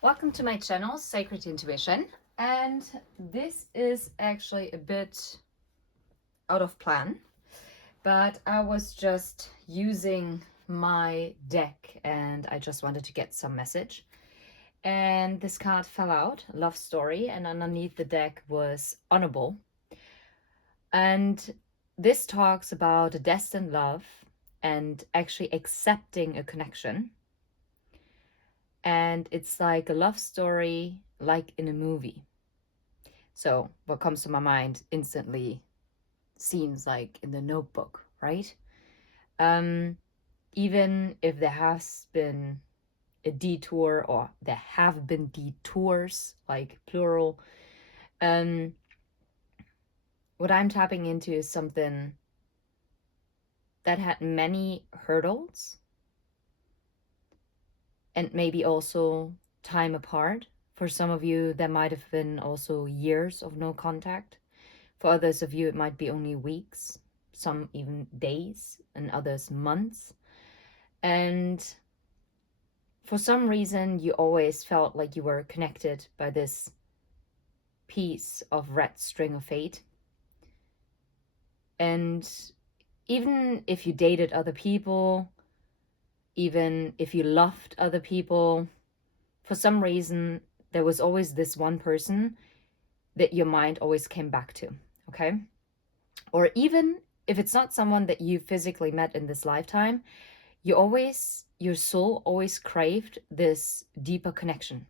Welcome to my channel, Sacred Intuition, and this is actually a bit out of plan, but I was just using my deck and I just wanted to get some message. And this card fell out, love story, and underneath the deck was honorable. And this talks about a destined love and actually accepting a connection. And it's like a love story, like in a movie. So what comes to my mind instantly, scenes like in the Notebook, right? Even if there has been a detour, or there have been detours, like plural, um, what I'm tapping into is something that had many hurdles and maybe also time apart. For some of you, there might have been also years of no contact. For others of you, it might be only weeks, some even days, and others months. And for some reason, you always felt like you were connected by this piece of red string of fate. And even if you dated other people, even if you loved other people, for some reason, there was always this one person that your mind always came back to, okay? Or even if it's not someone that you physically met in this lifetime, your soul always craved this deeper connection,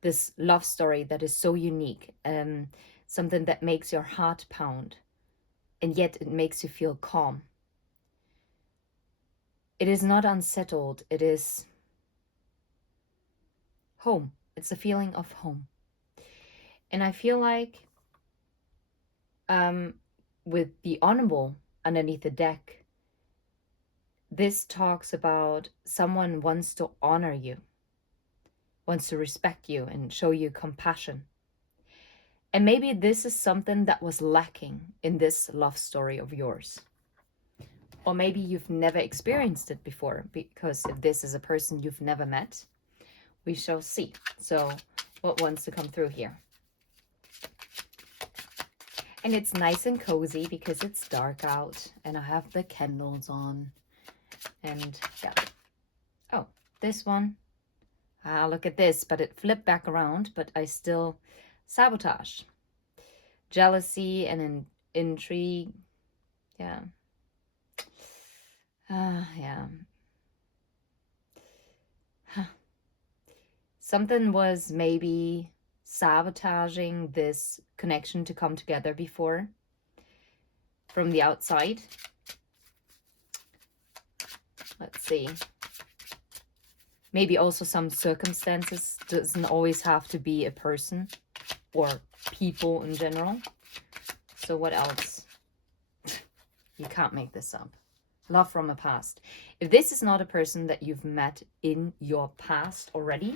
this love story that is so unique, something that makes your heart pound, and yet it makes you feel calm. It is not unsettled, it is home. It's a feeling of home. And I feel like with the honorable underneath the deck, this talks about someone wants to honor you, wants to respect you and show you compassion. And maybe this is something that was lacking in this love story of yours. Or maybe you've never experienced it before, because if this is a person you've never met, we shall see. So what wants to come through here? And it's nice and cozy because it's dark out and I have the candles on. And yeah. Oh, this one. Ah, look at this, but it flipped back around, but I still sabotage. Jealousy and intrigue. Yeah. Yeah. Huh. Something was maybe sabotaging this connection to come together before from the outside. Let's see. Maybe also some circumstances. Doesn't always have to be a person or people in general. So what else? You can't make this up. Love from a past. If this is not a person that you've met in your past already,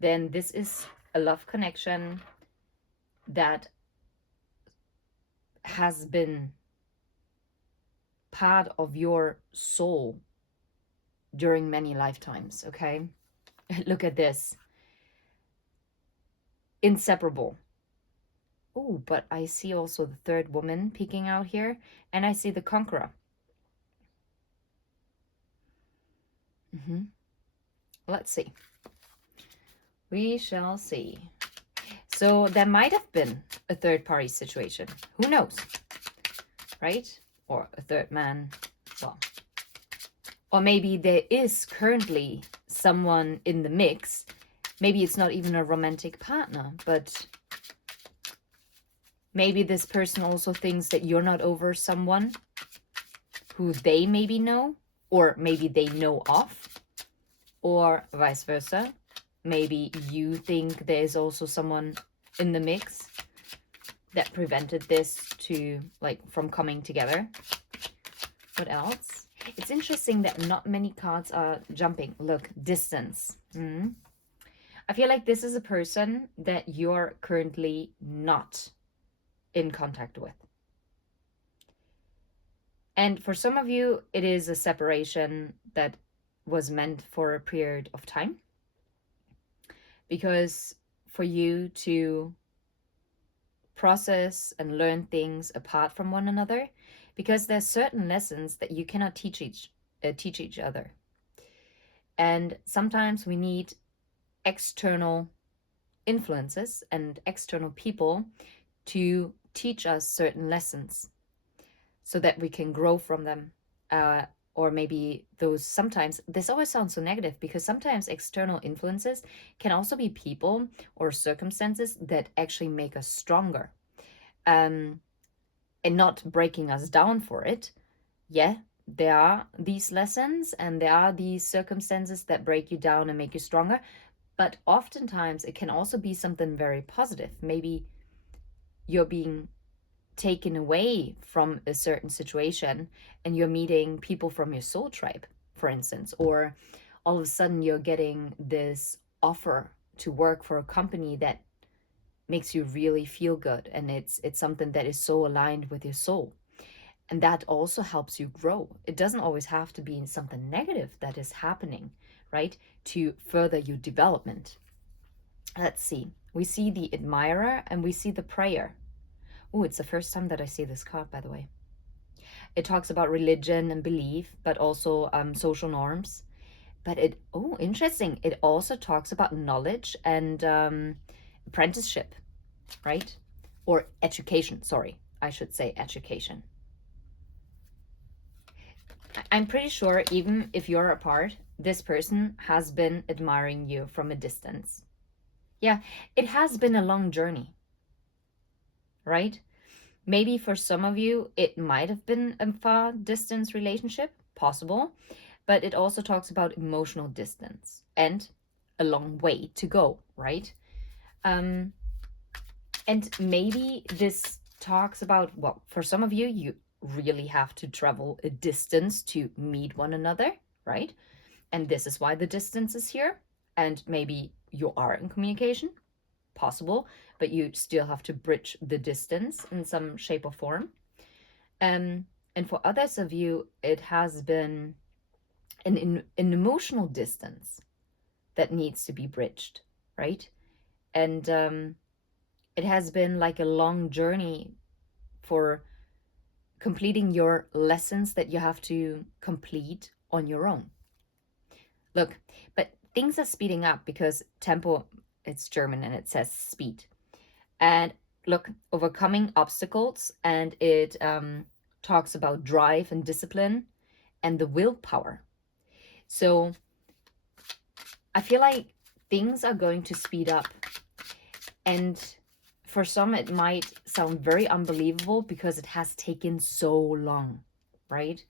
then this is a love connection that has been part of your soul during many lifetimes, okay? Look at this. Inseparable. Oh, but I see also the third woman peeking out here, and I see the conqueror. Let's see. We shall see. So there might have been a third party situation. Who knows? Right? Or a third man. Well. Or maybe there is currently someone in the mix. Maybe it's not even a romantic partner, but maybe this person also thinks that you're not over someone who they maybe know, or maybe they know of, or vice versa. Maybe you think there's also someone in the mix that prevented this to, like, from coming together. What else? It's interesting that not many cards are jumping. Look, distance. I feel like this is a person that you're currently not in contact with. And for some of you, it is a separation that was meant for a period of time. because for you to process and learn things apart from one another, because there's certain lessons that you cannot teach each other. And sometimes we need external influences and external people to teach us certain lessons so that we can grow from them. Or maybe those, sometimes this always sounds so negative, because sometimes external influences can also be people or circumstances that actually make us stronger, and not breaking us down for it. Yeah, there are these lessons and there are these circumstances that break you down and make you stronger, but oftentimes it can also be something very positive. Maybe you're being taken away from a certain situation and you're meeting people from your soul tribe, for instance, or all of a sudden you're getting this offer to work for a company that makes you really feel good, and it's something that is so aligned with your soul, and that also helps you grow. It doesn't always have to be something negative that is happening, right, to further your development. Let's see, we see the admirer and we see the prayer. Oh, it's the first time that I see this card, by the way. It talks about religion and belief, but also social norms. But interesting. It also talks about knowledge and apprenticeship, right? Or education, sorry. I should say education. I'm pretty sure even if you're apart, this person has been admiring you from a distance. Yeah, it has been a long journey, right? Maybe for some of you, it might have been a far distance relationship, possible, but it also talks about emotional distance and a long way to go, right? Um, and maybe this talks about, well, for some of you, you really have to travel a distance to meet one another, right? And this is why the distance is here. And maybe you are in communication, possible, but you still have to bridge the distance in some shape or form. And for others of you, it has been an emotional distance that needs to be bridged, right? And it has been like a long journey for completing your lessons that you have to complete on your own. Look, but things are speeding up because tempo, it's German and it says speed. And look, overcoming obstacles, and it talks about drive and discipline and the willpower. So I feel like things are going to speed up. And for some, it might sound very unbelievable because it has taken so long, right?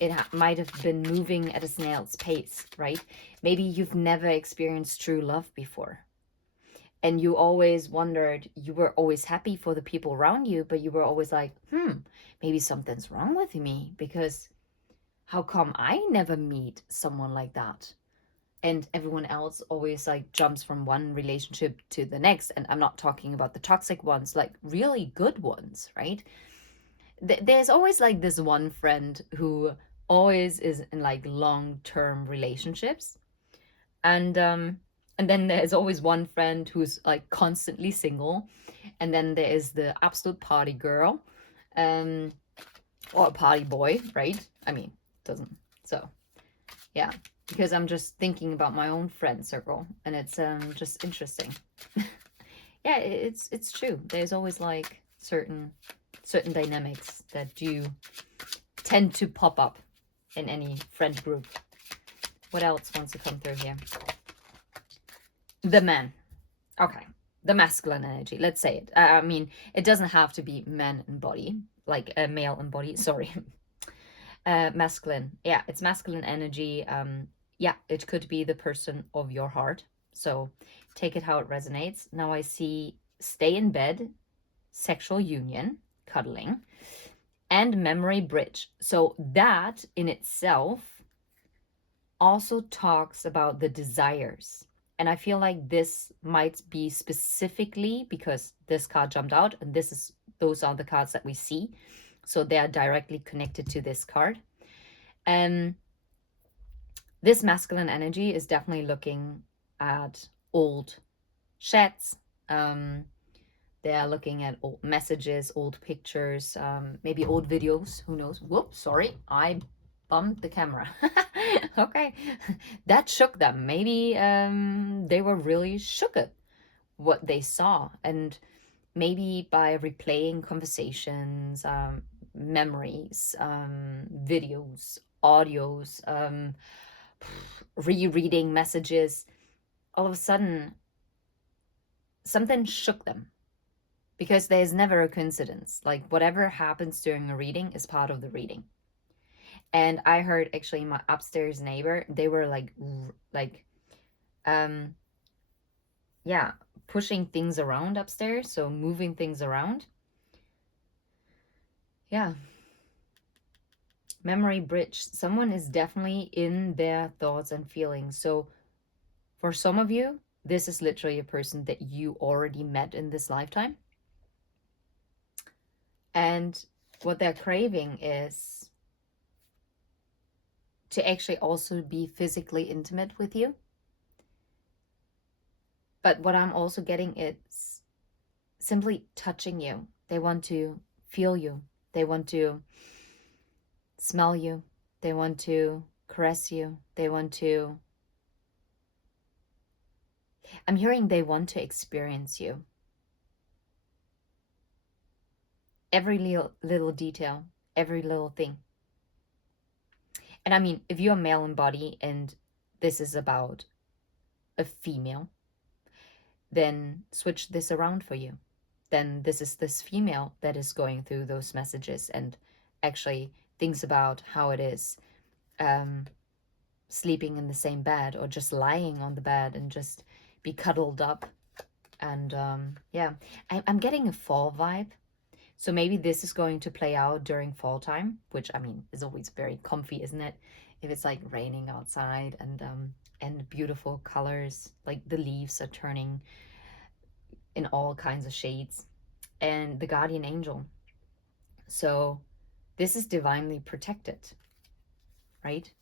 It might have been moving at a snail's pace, right? Maybe you've never experienced true love before. And you always wondered, you were always happy for the people around you, but you were always like, maybe something's wrong with me, because how come I never meet someone like that? And everyone else always like jumps from one relationship to the next. And I'm not talking about the toxic ones, like really good ones, right? There's always like this one friend who always is in like long-term relationships. And then there's always one friend who's like constantly single. And then there is the absolute party girl, um, or party boy, right? I mean, doesn't, so yeah, because I'm just thinking about my own friend circle, and it's just interesting. Yeah, it's true. There's always like certain dynamics that do tend to pop up in any friend group. What else wants to come through here? The man. Okay. The masculine energy. Let's say it. I mean, it doesn't have to be man and body, like a male and body. Sorry. Masculine. Yeah, it's masculine energy. Yeah, it could be the person of your heart. So take it how it resonates. Now I see stay in bed, sexual union, cuddling, and memory bridge. So that in itself also talks about the desires. And I feel like this might be specifically because this card jumped out, and those are the cards that we see. So they are directly connected to this card. And this masculine energy is definitely looking at old chats. They're looking at old messages, old pictures, maybe old videos. Who knows? Whoops, sorry, I bumped the camera. Okay, that shook them. Maybe they were really shook at what they saw, and maybe by replaying conversations, memories, videos, audios, rereading messages, all of a sudden something shook them, because there's never a coincidence. Like whatever happens during a reading is part of the reading. And I heard actually my upstairs neighbor, they were like um yeah, pushing things around upstairs, so moving things around. Yeah. Memory bridge. Someone is definitely in their thoughts and feelings. So for some of you, this is literally a person that you already met in this lifetime. And what they're craving is to actually also be physically intimate with you. But what I'm also getting is simply touching you. They want to feel you. They want to smell you. They want to caress you. They want to... I'm hearing they want to experience you. Every little detail, every little thing. And I mean, if you're male in body and this is about a female, then switch this around for you. Then this is this female that is going through those messages and actually thinks about how it is sleeping in the same bed, or just lying on the bed and just be cuddled up. And yeah, I'm getting a fall vibe. So maybe this is going to play out during fall time, which I mean is always very comfy, isn't it? If it's like raining outside and beautiful colors, like the leaves are turning in all kinds of shades, and the guardian angel. So this is divinely protected, right?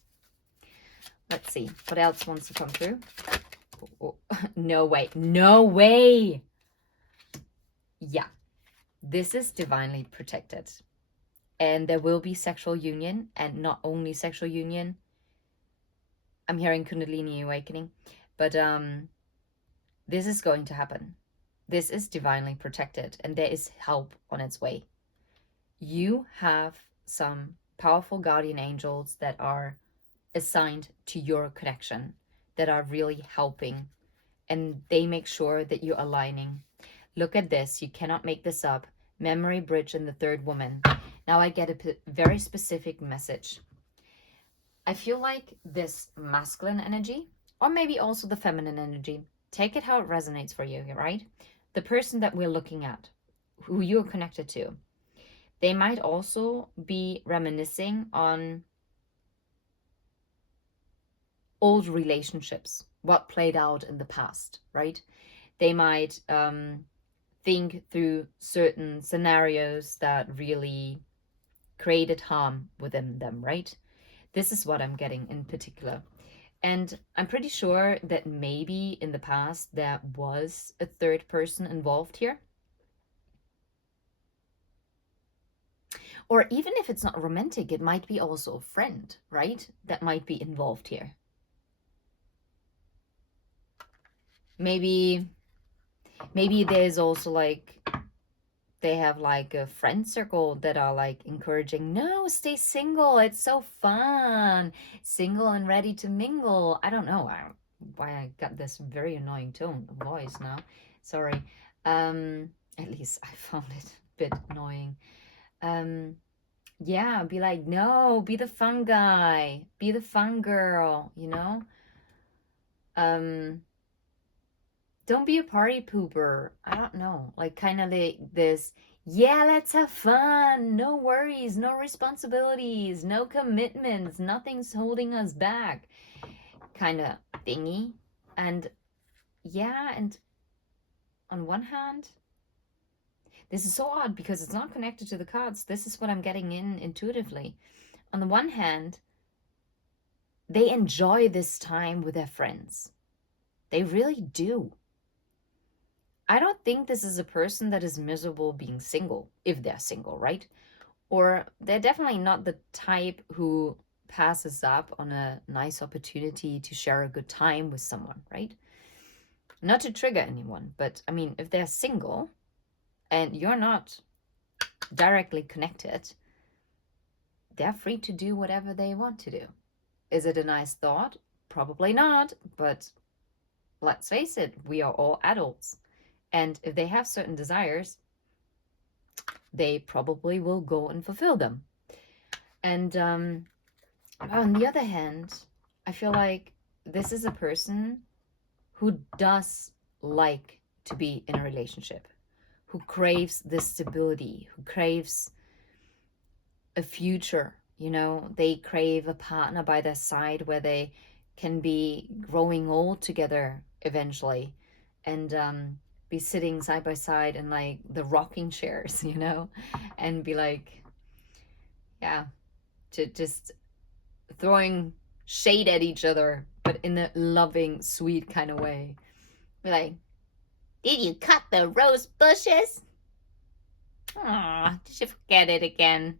Let's see what else wants to come through. Oh, no way, no way. Yeah, this is divinely protected, and there will be sexual union, and not only sexual union. I'm hearing Kundalini awakening, but this is going to happen. This is divinely protected, and there is help on its way. You have some powerful guardian angels that are assigned to your connection, that are really helping, and they make sure that you're aligning. Look at this. You cannot make this up. Memory bridge in the third woman. Now I get a very specific message. I feel like this masculine energy, or maybe also the feminine energy, take it how it resonates for you, right? The person that we're looking at, who you're connected to, they might also be reminiscing on old relationships, what played out in the past, right? They might think through certain scenarios that really created harm within them, right? This is what I'm getting in particular. And I'm pretty sure that maybe in the past there was a third person involved here. Or even if it's not romantic, it might be also a friend, right? That might be involved here. Maybe there's also like, they have like a friend circle that are like encouraging, no, stay single, it's so fun, single and ready to mingle. I don't know why I got this very annoying tone of voice now. Sorry. At least I found it a bit annoying. Yeah, be like, no, be the fun guy, be the fun girl, you know? Don't be a party pooper. I don't know. Like kind of like this, yeah, let's have fun. No worries, no responsibilities, no commitments, nothing's holding us back kind of thingy. And yeah, and on one hand, this is so odd because it's not connected to the cards. This is what I'm getting in intuitively. On the one hand, they enjoy this time with their friends. They really do. I don't think this is a person that is miserable being single, if they're single, right? Or they're definitely not the type who passes up on a nice opportunity to share a good time with someone, right? Not to trigger anyone, but I mean, if they're single and you're not directly connected, they're free to do whatever they want to do. Is it a nice thought? Probably not, but let's face it, we are all adults. And if they have certain desires, they probably will go and fulfill them. And on the other hand, I feel like this is a person who does like to be in a relationship, who craves this stability, who craves a future. You know, they crave a partner by their side where they can be growing old together eventually, and be sitting side by side in like the rocking chairs, you know, and be like, yeah, to just throwing shade at each other, but in a loving, sweet kind of way. Be like, did you cut the rose bushes? Aw, did you forget it again?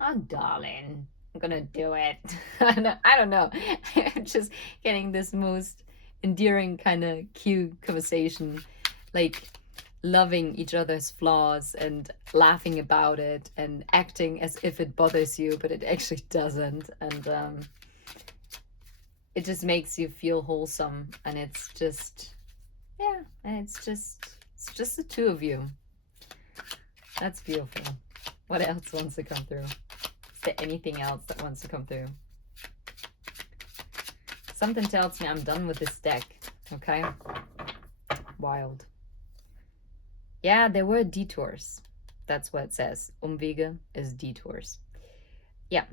Oh, darling, I'm gonna do it. I don't know. I'm just getting this most endearing kind of cute conversation, like loving each other's flaws and laughing about it and acting as if it bothers you, but it actually doesn't. And it just makes you feel wholesome. And it's just, yeah, and it's just the two of you. That's beautiful. What else wants to come through? Is there anything else that wants to come through? Something tells me I'm done with this deck. Okay? Wild. Yeah, there were detours. That's what it says. Umwege is detours. Yeah.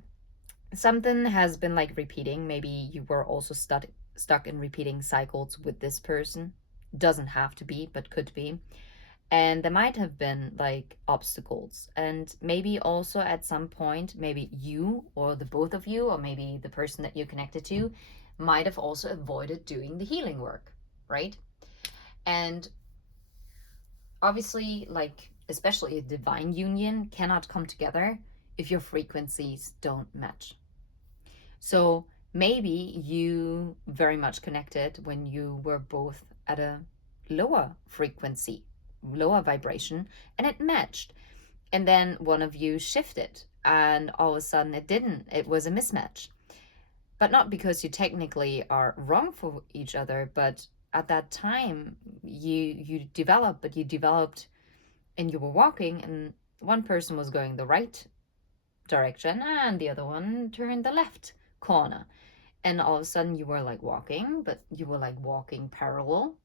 Something has been like repeating. Maybe you were also stuck in repeating cycles with this person. Doesn't have to be, but could be. And there might have been like obstacles, and maybe also at some point, maybe you or the both of you, or maybe the person that you're connected to might have also avoided doing the healing work, right? And obviously, like especially a divine union cannot come together if your frequencies don't match. So maybe you very much connected when you were both at a lower frequency, lower vibration, and it matched. And then one of you shifted, and all of a sudden it didn't. It was a mismatch. But not because you technically are wrong for each other, but at that time you developed, but you developed and you were walking, and one person was going the right direction and the other one turned the left corner. And all of a sudden you were like walking, but you were like walking parallel,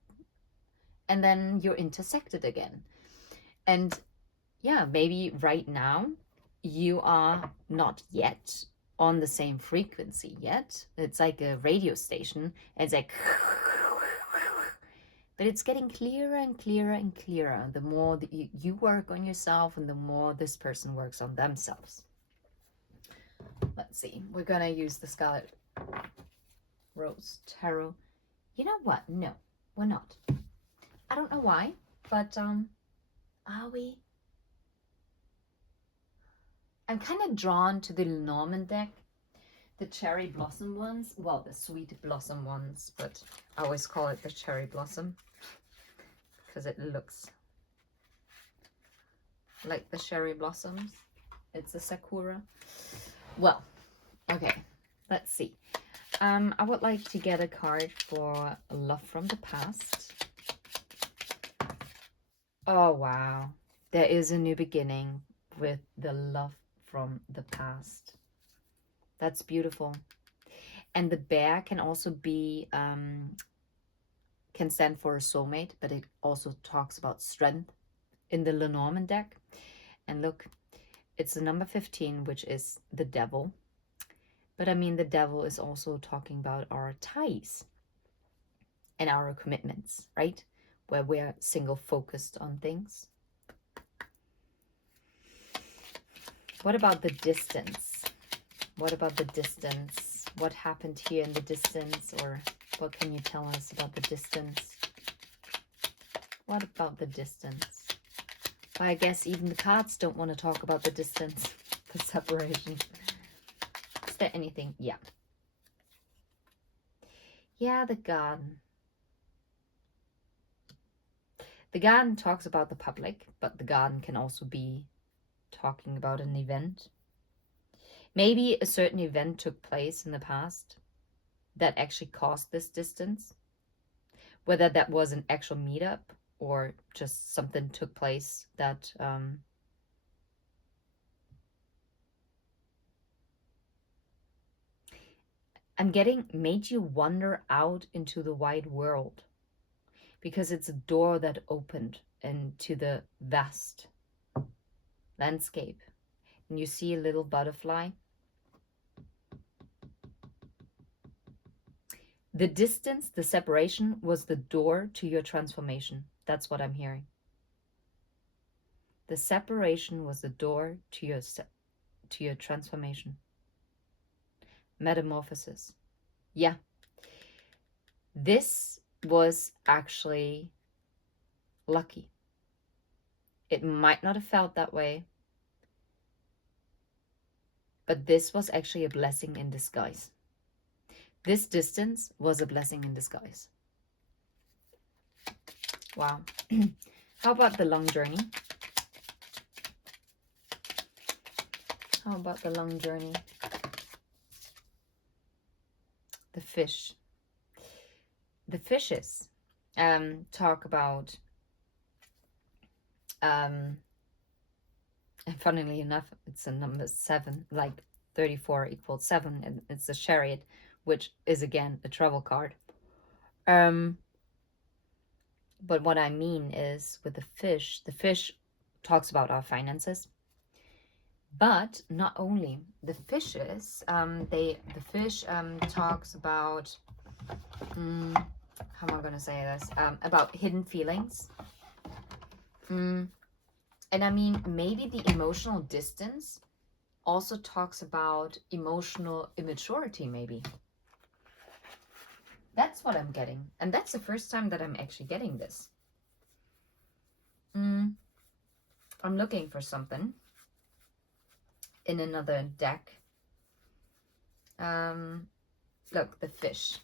and then you're intersected again. And yeah, maybe right now you are not yet on the same frequency yet. It's like a radio station. It's like, but it's getting clearer and clearer and clearer the more that you work on yourself and the more this person works on themselves. Let's see. We're gonna use the Scarlet Rose Tarot. You know what? No, we're not. I don't know why, but are we? I'm kind of drawn to the Lenormand deck, the cherry blossom ones. Well, the sweet blossom ones, but I always call it the cherry blossom because it looks like the cherry blossoms. It's a sakura. Well, okay, let's see. I would like to get a card for Love from the Past. Oh, wow. There is a new beginning with the love from the past. That's beautiful. And the bear can also be, can stand for a soulmate, but it also talks about strength in the Lenormand deck. And look, it's the number 15, which is the devil. But I mean, the devil is also talking about our ties and our commitments, right? Where we're single focused on things. What about the distance? What about the distance? What happened here in the distance? Or What can you tell us about the distance? What about the distance? Well, I guess even the cards don't want to talk about the distance, the separation. Is there anything? Yeah. Yeah, the garden. The garden talks about the public, but the garden can also be talking about an event. Maybe a certain event took place in the past that actually caused this distance. Whether that was an actual meetup or just something took place that I'm getting made you wander out into the wide world, because it's a door that opened into the vast landscape. And you see a little butterfly. The distance, the separation, was the door to your transformation. That's what I'm hearing. The separation was the door to your transformation. Metamorphosis. Yeah. This was actually lucky. It might not have felt that way, but this was actually a blessing in disguise. This distance was a blessing in disguise. Wow. How about the long journey? How about the long journey? The fish. The fishes talk about, and funnily enough, it's a number 7, like 34 equals 7, and it's a chariot, which is again a travel card. But what I mean is with the fish talks about our finances. But not only the fishes, the fish talks about, how am I going to say this? About hidden feelings. And I mean, maybe the emotional distance also talks about emotional immaturity, maybe. That's what I'm getting. And that's the first time that I'm actually getting this. I'm looking for something in another deck. Look, the fish.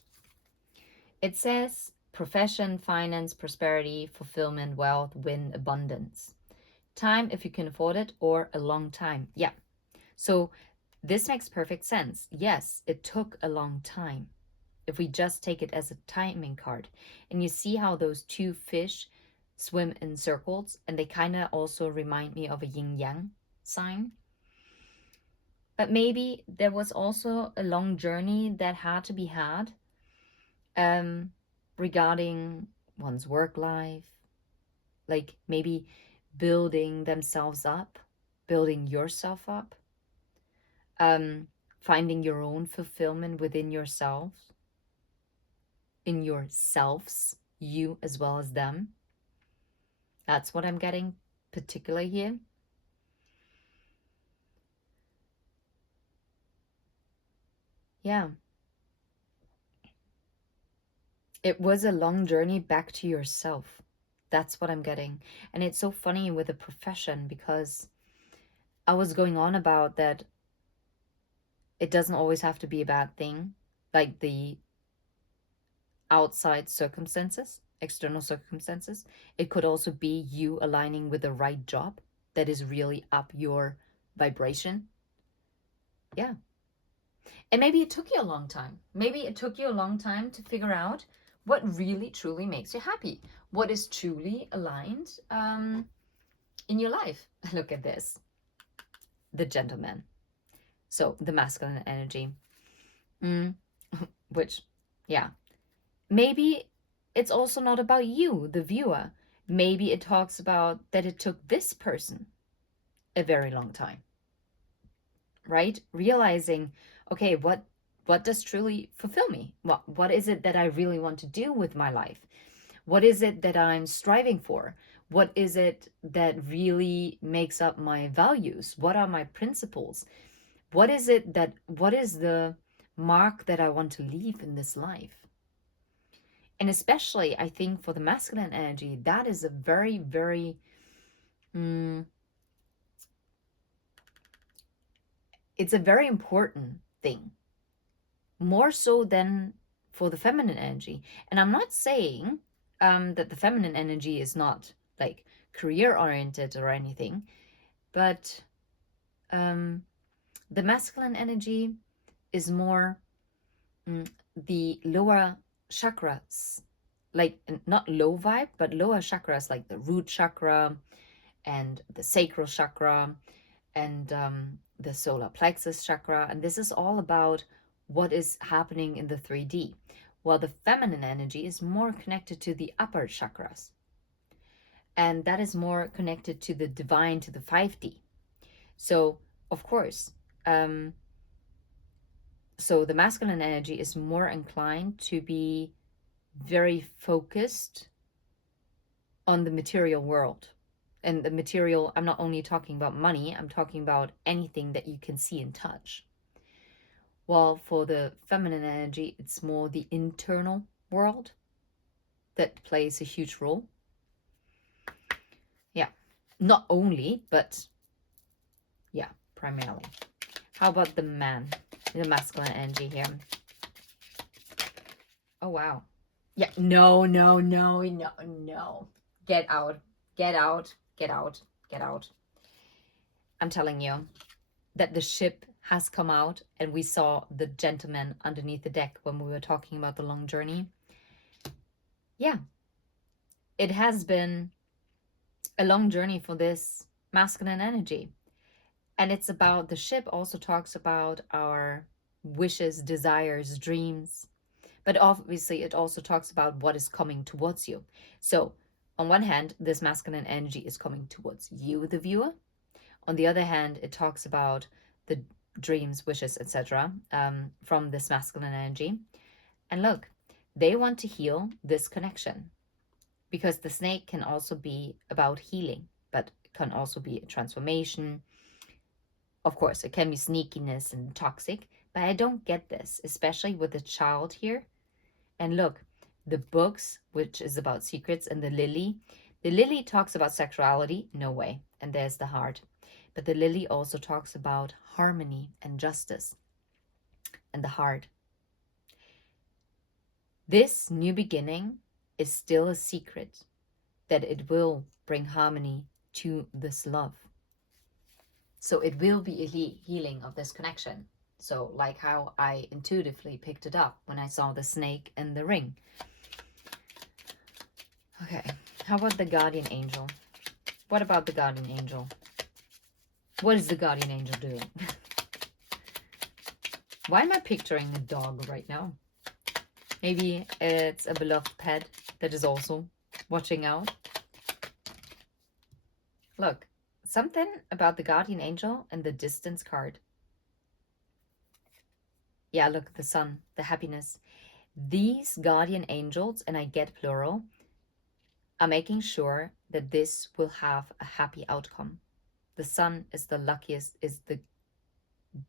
It says profession, finance, prosperity, fulfillment, wealth, win, abundance. Time if you can afford it, or a long time. Yeah. So this makes perfect sense. Yes, it took a long time. If we just take it as a timing card. And you see how those two fish swim in circles, and they kind of also remind me of a yin-yang sign. But maybe there was also a long journey that had to be had regarding one's work life, like maybe building themselves up, building yourself up, finding your own fulfillment within yourself, in yourselves, you as well as them. That's what I'm getting particularly here. Yeah. It was a long journey back to yourself. That's what I'm getting. And it's so funny with the profession, because I was going on about that it doesn't always have to be a bad thing, like the outside circumstances, external circumstances. It could also be you aligning with the right job that is really up your vibration. Yeah. And maybe it took you a long time. Maybe it took you a long time to figure out what really truly makes you happy, what is truly aligned in your life. Look at this, the gentleman. So the masculine energy, which, yeah, maybe it's also not about you, the viewer. Maybe it talks about that it took this person a very long time, right? Realizing, okay, what does truly fulfill me? What is it that I really want to do with my life? What is it that I'm striving for? What is it that really makes up my values? What are my principles? What is the mark that I want to leave in this life? And especially, I think, for the masculine energy, that is a very, very, it's a very important thing, more so than for the feminine energy. And I'm not saying that the feminine energy is not like career oriented or anything, but um, the masculine energy is more the lower chakras, like not low vibe, but lower chakras like the root chakra and the sacral chakra and the solar plexus chakra. And this is all about what is happening in the 3D, while the feminine energy is more connected to the upper chakras. And that is more connected to the divine, to the 5D. So, of course, so the masculine energy is more inclined to be very focused on the material world. And the material, I'm not only talking about money, I'm talking about anything that you can see and touch. While for the feminine energy, it's more the internal world that plays a huge role. Yeah, not only, but yeah, primarily. How about the man, the masculine energy here? Oh, wow. Yeah, no, no, no, no, no. Get out, get out, get out, get out. I'm telling you that the ship has come out and we saw the gentleman underneath the deck when we were talking about the long journey. Yeah, it has been a long journey for this masculine energy. And it's about, the ship also talks about our wishes, desires, dreams. But obviously, it also talks about what is coming towards you. So, on one hand, this masculine energy is coming towards you, the viewer. On the other hand, it talks about the dreams, wishes, etc., from this masculine energy. And look, they want to heal this connection because the snake can also be about healing, but it can also be a transformation. Of course, it can be sneakiness and toxic, but I don't get this, especially with the child here. And look, the books, which is about secrets, and the lily talks about sexuality, no way. And there's the heart. But the lily also talks about harmony and justice and the heart. This new beginning is still a secret that it will bring harmony to this love. So it will be a healing of this connection. So like how I intuitively picked it up when I saw the snake and the ring. Okay, how about the guardian angel? What about the guardian angel? What is the guardian angel doing? Why am I picturing a dog right now? Maybe it's a beloved pet that is also watching out. Look, something about the guardian angel and the distance card. Yeah, look, the sun, the happiness. These guardian angels, and I get plural, are making sure that this will have a happy outcome. The sun is the luckiest, is the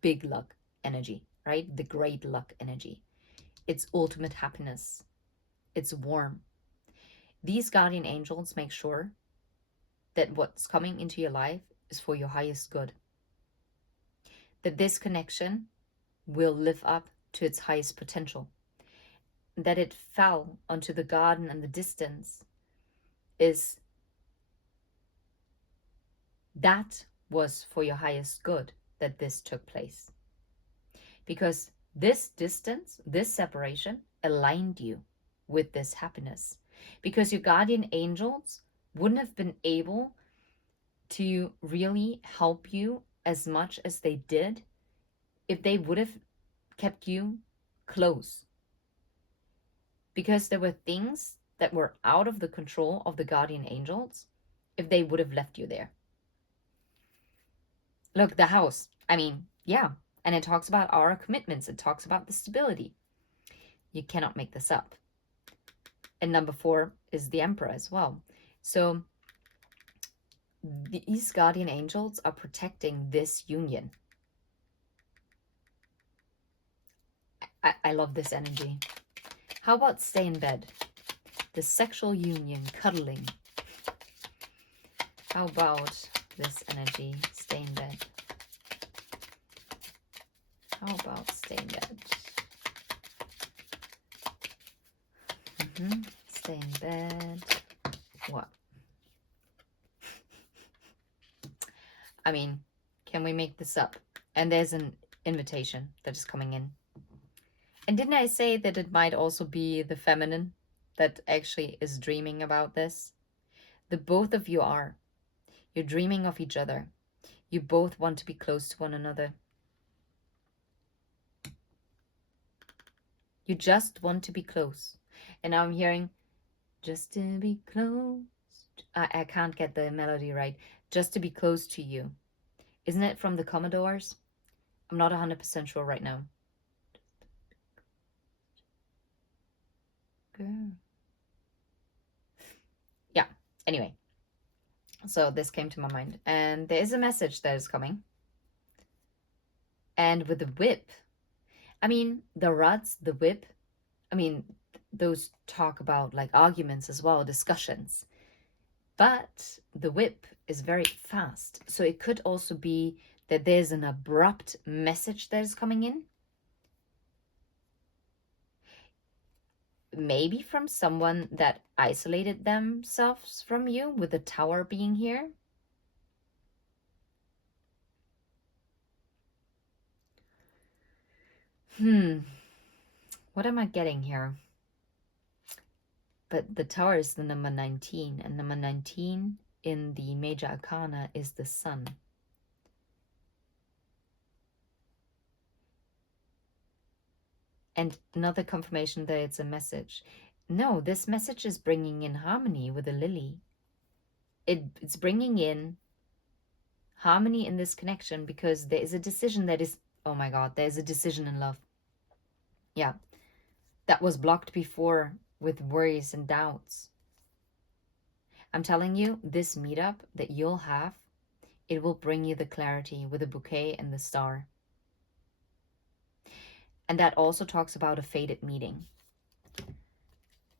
big luck energy, right? The great luck energy. It's ultimate happiness. It's warm. These guardian angels make sure that what's coming into your life is for your highest good. That this connection will live up to its highest potential. That it fell onto the garden and the distance is, that was for your highest good that this took place. Because this distance, this separation aligned you with this happiness. Because your guardian angels wouldn't have been able to really help you as much as they did if they would have kept you close. Because there were things that were out of the control of the guardian angels if they would have left you there. Look, the house. I mean, yeah. And it talks about our commitments. It talks about the stability. You cannot make this up. And number 4 is the Emperor as well. So these guardian angels are protecting this union. I love this energy. How about stay in bed? the sexual union, cuddling. How about this energy? Stay in bed. How about stay in bed? Stay in bed. What? I mean, can we make this up? And there's an invitation that is coming in. And didn't I say that it might also be the feminine that actually is dreaming about this? The both of you are. You're dreaming of each other. You both want to be close to one another. You just want to be close. And now I'm hearing, just to be close. I can't get the melody right. Just to be close to you. Isn't it from the Commodores? I'm not 100% sure right now. Girl. Yeah, anyway. So this came to my mind. And there is a message that is coming. And with the whip, I mean, the rods, the whip, I mean, those talk about like arguments as well, discussions. But the whip is very fast. So it could also be that there's an abrupt message that is coming in. Maybe from someone that isolated themselves from you, with the tower being here. What am I getting here? But the tower is the number 19, and number 19 in the major arcana is the sun. And another confirmation that it's a message. No, this message is bringing in harmony with the lily. It's bringing in harmony in this connection because there is a decision that is, oh my God, there's a decision in love. Yeah, that was blocked before with worries and doubts. I'm telling you, this meetup that you'll have, it will bring you the clarity with the bouquet and the star. And that also talks about a fated meeting.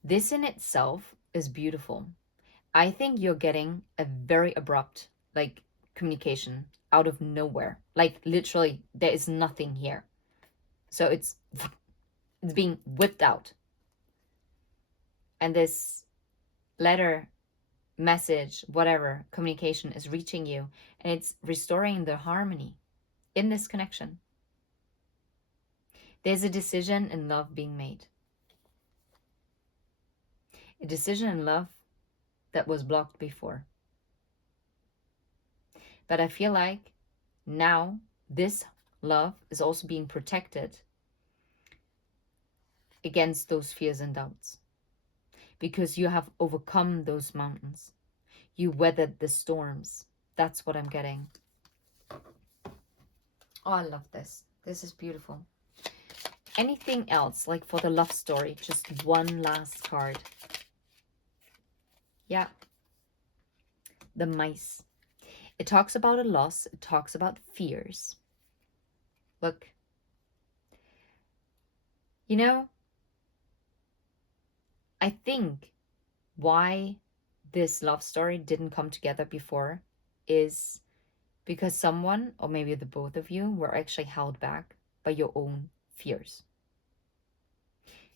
This in itself is beautiful. I think you're getting a very abrupt, like, communication out of nowhere. Like, literally, there is nothing here. So it's being whipped out. And this letter, message, whatever, communication is reaching you. And it's restoring the harmony in this connection. There's a decision in love being made. A decision in love that was blocked before. But I feel like now this love is also being protected against those fears and doubts. Because you have overcome those mountains. You weathered the storms. That's what I'm getting. Oh, I love this. This is beautiful. Anything else, like for the love story? Just one last card. Yeah. The mice. It talks about a loss. It talks about fears. Look. You know, I think why this love story didn't come together before is because someone, or maybe the both of you, were actually held back by your own fears.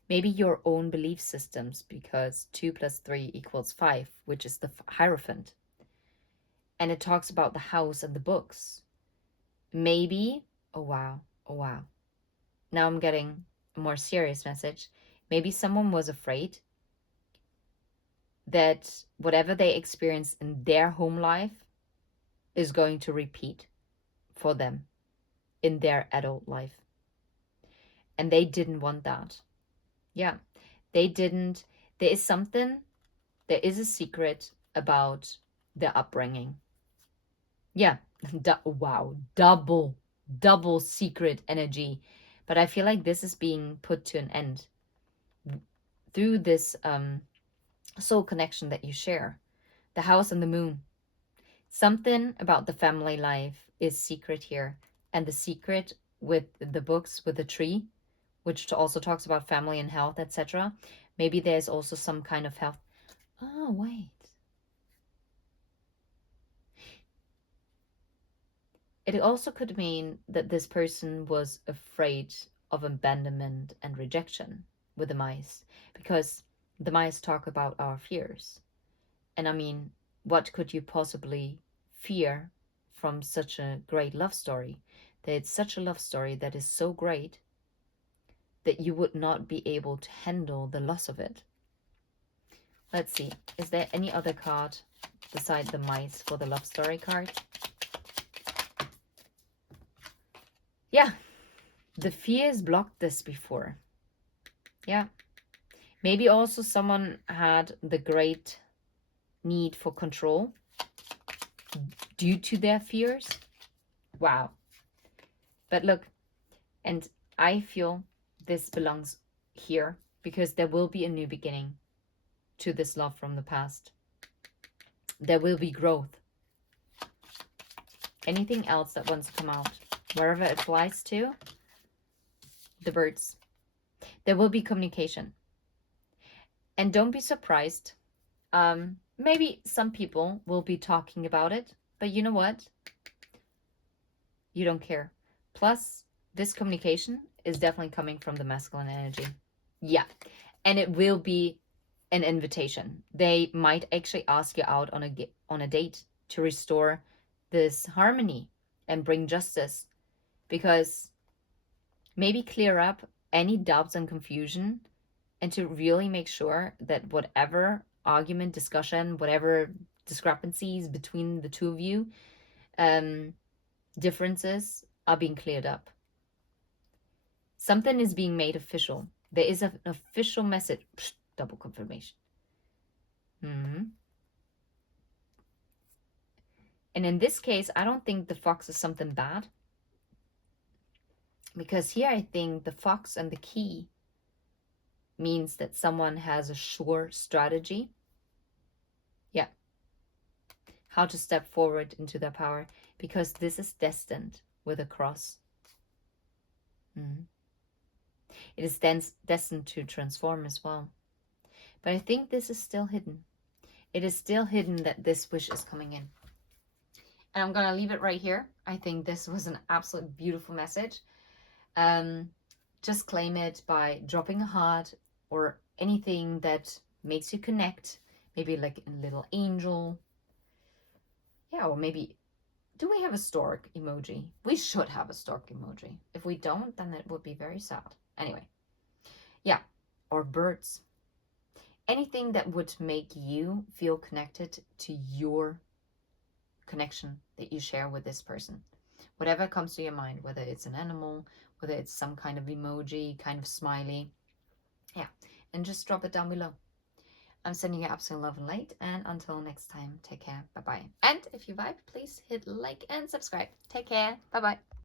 Maybe your own belief systems, because 2 + 3 = 5, which is the Hierophant. And it talks about the house and the books. Maybe, oh wow. Now I'm getting a more serious message. Maybe someone was afraid that whatever they experience in their home life is going to repeat for them in their adult life. And they didn't want that. Yeah, they didn't. There is a secret about their upbringing. Yeah, wow, double secret energy. But I feel like this is being put to an end through this soul connection that you share. The house and the moon. Something about the family life is secret here. And the secret with the books, with the tree, which also talks about family and health, etc. Maybe there's also some kind of health. Oh, wait. It also could mean that this person was afraid of abandonment and rejection with the mice, because the mice talk about our fears. And I mean, what could you possibly fear from such a great love story? That it's such a love story that is so great that you would not be able to handle the loss of it. Let's see, is there any other card beside the mice for the love story card? Yeah, the fears blocked this before. Yeah, maybe also someone had the great need for control due to their fears. Wow. But look, and I feel this belongs here because there will be a new beginning to this love from the past. There will be growth. Anything else that wants to come out, wherever it flies to, the birds. There will be communication. And don't be surprised. Maybe some people will be talking about it, but you know what? You don't care. Plus, this communication is definitely coming from the masculine energy. Yeah. And it will be an invitation. They might actually ask you out on a date to restore this harmony and bring justice, because maybe clear up any doubts and confusion, and to really make sure that whatever argument, discussion, whatever discrepancies between the two of you, differences are being cleared up. Something is being made official. There is an official message. Psh, double confirmation. And in this case, I don't think the fox is something bad, because here I think the fox and the key means that someone has a sure strategy. Yeah. How to step forward into their power, because this is destined with a cross. It is then destined to transform as well. But I think this is still hidden. It is still hidden that this wish is coming in. And I'm going to leave it right here. I think this was an absolute beautiful message. Just claim it by dropping a heart or anything that makes you connect. Maybe like a little angel. Yeah, or maybe, do we have a stork emoji? We should have a stork emoji. If we don't, then it would be very sad. Anyway, yeah, or birds. Anything that would make you feel connected to your connection that you share with this person. Whatever comes to your mind, whether it's an animal, whether it's some kind of emoji, kind of smiley. Yeah, and just drop it down below. I'm sending you absolute love and light, and until next time, take care. Bye-bye. And if you vibe, please hit like and subscribe. Take care. Bye-bye.